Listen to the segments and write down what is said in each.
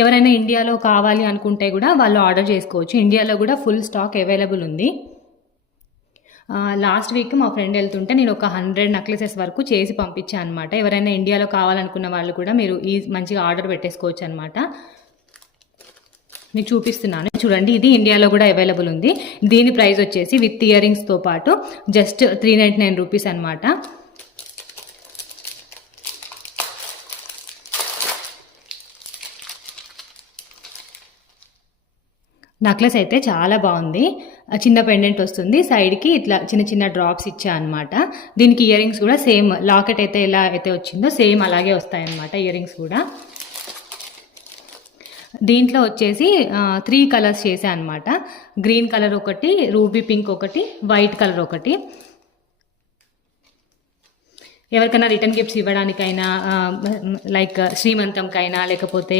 ఎవరైనా ఇండియాలో కావాలి అనుకుంటే కూడా వాళ్ళు ఆర్డర్ చేసుకోవచ్చు. ఇండియాలో కూడా ఫుల్ స్టాక్ అవైలబుల్ ఉంది. లాస్ట్ వీక్ మా ఫ్రెండ్ వెళ్తుంటే నేను ఒక 100 నెక్లెసెస్ వరకు చేసి పంపించాను అనమాట. ఎవరైనా ఇండియాలో కావాలనుకున్న వాళ్ళు కూడా మీరు మంచిగా ఆర్డర్ పెట్టేసుకోవచ్చు అనమాట. మీకు చూపిస్తున్నాను చూడండి. ఇది ఇండియాలో కూడా అవైలబుల్ ఉంది. దీని ప్రైస్ వచ్చేసి విత్ ఇయర్ రింగ్స్తో పాటు జస్ట్ 399 రూపీస్ అనమాట. నెక్లెస్ అయితే చాలా బాగుంది. చిన్న పెండెంట్ వస్తుంది, సైడ్కి ఇట్లా చిన్న చిన్న డ్రాప్స్ ఇచ్చా అనమాట. దీనికి ఇయర్ రింగ్స్ కూడా సేమ్ లాకెట్ అయితే ఎలా అయితే వచ్చిందో సేమ్ అలాగే వస్తాయన్నమాట ఇయర్ రింగ్స్ కూడా. దీంట్లో వచ్చేసి 3 కలర్స్ చేసా అనమాట. గ్రీన్ కలర్ ఒకటి, రూబీ పింక్ ఒకటి, వైట్ కలర్ ఒకటి. ఎవరికైనా రిటర్న్ గిఫ్ట్స్ ఇవ్వడానికైనా, లైక్ శ్రీమంతంకైనా లేకపోతే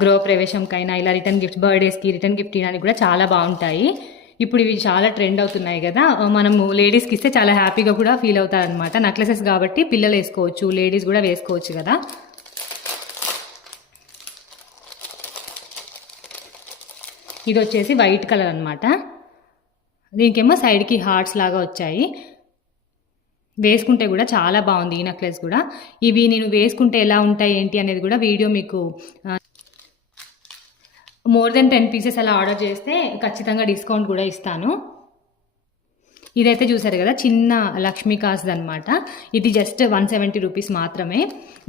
గృహప్రవేశంకైనా ఇలా రిటర్న్ గిఫ్ట్స్, బర్త్డేస్కి రిటర్న్ గిఫ్ట్ ఇవ్వడానికి కూడా చాలా బాగుంటాయి. ఇప్పుడు ఇవి చాలా ట్రెండ్ అవుతున్నాయి కదా. మనము లేడీస్కి ఇస్తే చాలా హ్యాపీగా కూడా ఫీల్ అవుతారు అనమాట. నెక్లెసెస్ కాబట్టి పిల్లలు వేసుకోవచ్చు, లేడీస్ కూడా వేసుకోవచ్చు కదా. ఇది వచ్చేసి వైట్ కలర్ అనమాట. దీనికేమో సైడ్కి హార్ట్స్ లాగా వచ్చాయి. వేసుకుంటే కూడా చాలా బాగుంది ఈ నెక్లెస్ కూడా. ఇవి నేను వేసుకుంటే ఎలా ఉంటాయి ఏంటి అనేది కూడా వీడియో మీకు మోర్ దెన్ 10 పీసెస్ అలా ఆర్డర్ చేస్తే ఖచ్చితంగా డిస్కౌంట్ కూడా ఇస్తాను. ఇదైతే చూసారు కదా, చిన్న లక్ష్మీ కాస్ది అనమాట. ఇది జస్ట్ 170 రూపీస్ మాత్రమే.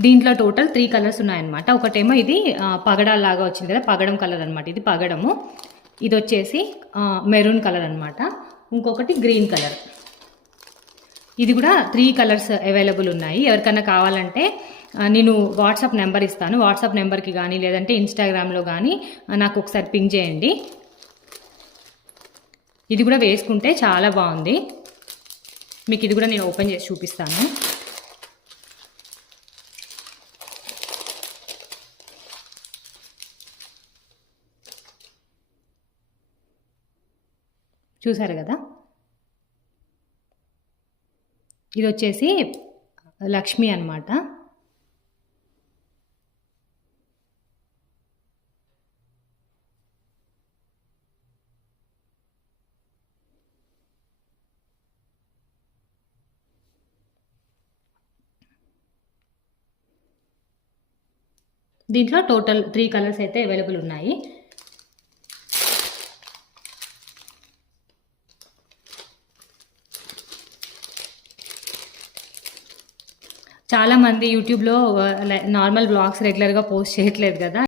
దీంట్లో టోటల్ 3 కలర్స్ ఉన్నాయన్నమాట. ఒకటేమో ఇది పగడాలాగా వచ్చింది కదా, పగడం కలర్ అనమాట. ఇది పగడము. ఇది వచ్చేసి మెరూన్ కలర్ అనమాట. ఇంకొకటి గ్రీన్ కలర్. ఇది కూడా 3 కలర్స్ అవైలబుల్ ఉన్నాయి. ఎవరికైనా కావాలంటే నేను వాట్సాప్ నెంబర్ ఇస్తాను. వాట్సాప్ నెంబర్కి కానీ లేదంటే ఇన్స్టాగ్రామ్లో కానీ నాకు ఒకసారి పింగ్ చేయండి. ఇది కూడా వేసుకుంటే చాలా బాగుంది. మీకు ఇది కూడా నేను ఓపెన్ చేసి చూపిస్తాను. చూసారు కదా, ఇది వచ్చేసి లక్ష్మి అనమాట. దీంట్లో టోటల్ 3 కలర్స్ అయితే అవైలబుల్ ఉన్నాయి. చాలామంది యూట్యూబ్లో నార్మల్ బ్లాగ్స్ రెగ్యులర్గా పోస్ట్ చేయట్లేదు కదా.